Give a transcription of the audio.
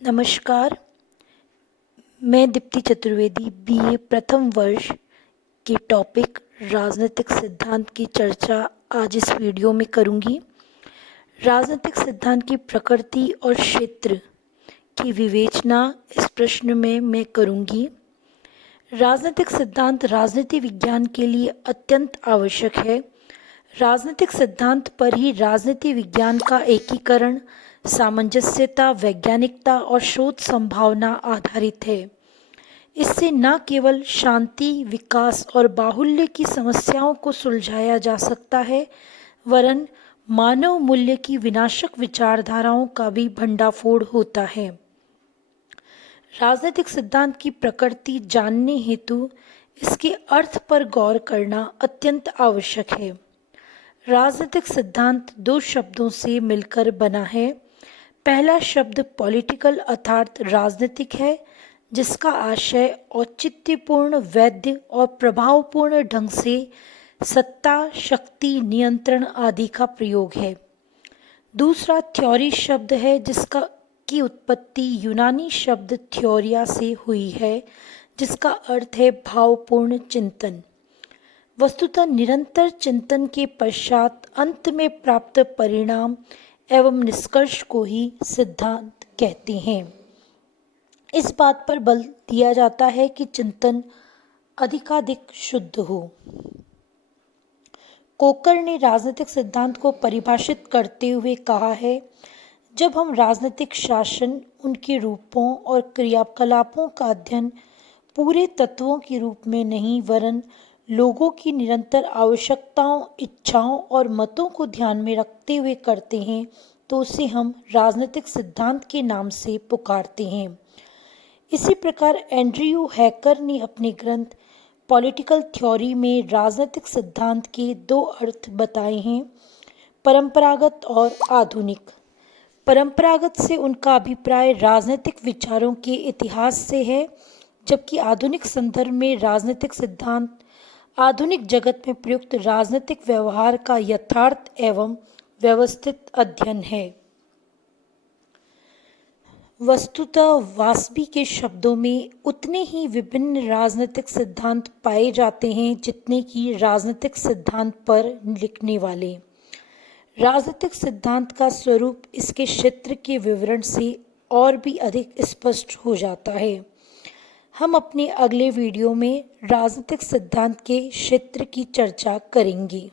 नमस्कार। मैं दीप्ति चतुर्वेदी बीए प्रथम वर्ष के टॉपिक राजनीतिक सिद्धांत की चर्चा आज इस वीडियो में करूंगी। राजनीतिक सिद्धांत की प्रकृति और क्षेत्र की विवेचना इस प्रश्न में मैं करूंगी। राजनीतिक सिद्धांत राजनीति विज्ञान के लिए अत्यंत आवश्यक है। राजनीतिक सिद्धांत पर ही राजनीति विज्ञान का एकीकरण, सामंजस्यता, वैज्ञानिकता और शोध संभावना आधारित है। इससे न केवल शांति, विकास और बाहुल्य की समस्याओं को सुलझाया जा सकता है, वरन मानव मूल्य की विनाशक विचारधाराओं का भी भंडाफोड़ होता है। राजनीतिक सिद्धांत की प्रकृति जानने हेतु इसके अर्थ पर गौर करना अत्यंत आवश्यक है। राजनीतिक सिद्धांत दो शब्दों से मिलकर बना है। पहला शब्द पॉलिटिकल अर्थात राजनीतिक है, जिसका आशय औचित्यपूर्ण, वैध और प्रभावपूर्ण ढंग से सत्ता, शक्ति, नियंत्रण आदि का प्रयोग है। दूसरा थ्योरी शब्द है, जिसका की उत्पत्ति यूनानी शब्द थ्योरिया से हुई है, जिसका अर्थ है भावपूर्ण चिंतन। वस्तुतः निरंतर चिंतन के पश्चात अंत में प्राप्त परिणाम एवं निष्कर्ष को ही सिद्धांत कहते हैं। इस बात पर बल दिया जाता है कि चिंतन अधिकाधिक शुद्ध हो। कोकर ने राजनीतिक सिद्धांत को परिभाषित करते हुए कहा है, जब हम राजनीतिक शासन, उनके रूपों और क्रियाकलापों का अध्ययन पूरे तत्वों के रूप में नहीं, वरन लोगों की निरंतर आवश्यकताओं, इच्छाओं और मतों को ध्यान में रखते हुए करते हैं, तो उसे हम राजनीतिक सिद्धांत के नाम से पुकारते हैं। इसी प्रकार एंड्रयू हैकर ने अपने ग्रंथ पॉलिटिकल थ्योरी में राजनीतिक सिद्धांत के दो अर्थ बताए हैं, परंपरागत और आधुनिक। परंपरागत से उनका अभिप्राय राजनीतिक विचारों के इतिहास से है, जबकि आधुनिक संदर्भ में राजनीतिक सिद्धांत आधुनिक जगत में प्रयुक्त राजनीतिक व्यवहार का यथार्थ एवं व्यवस्थित अध्ययन है। वस्तुतः वासबी के शब्दों में उतने ही विभिन्न राजनीतिक सिद्धांत पाए जाते हैं जितने कि राजनीतिक सिद्धांत पर लिखने वाले। राजनीतिक सिद्धांत का स्वरूप इसके क्षेत्र के विवरण से और भी अधिक स्पष्ट हो जाता है। हम अपने अगले वीडियो में राजनीतिक सिद्धांत के क्षेत्र की चर्चा करेंगे।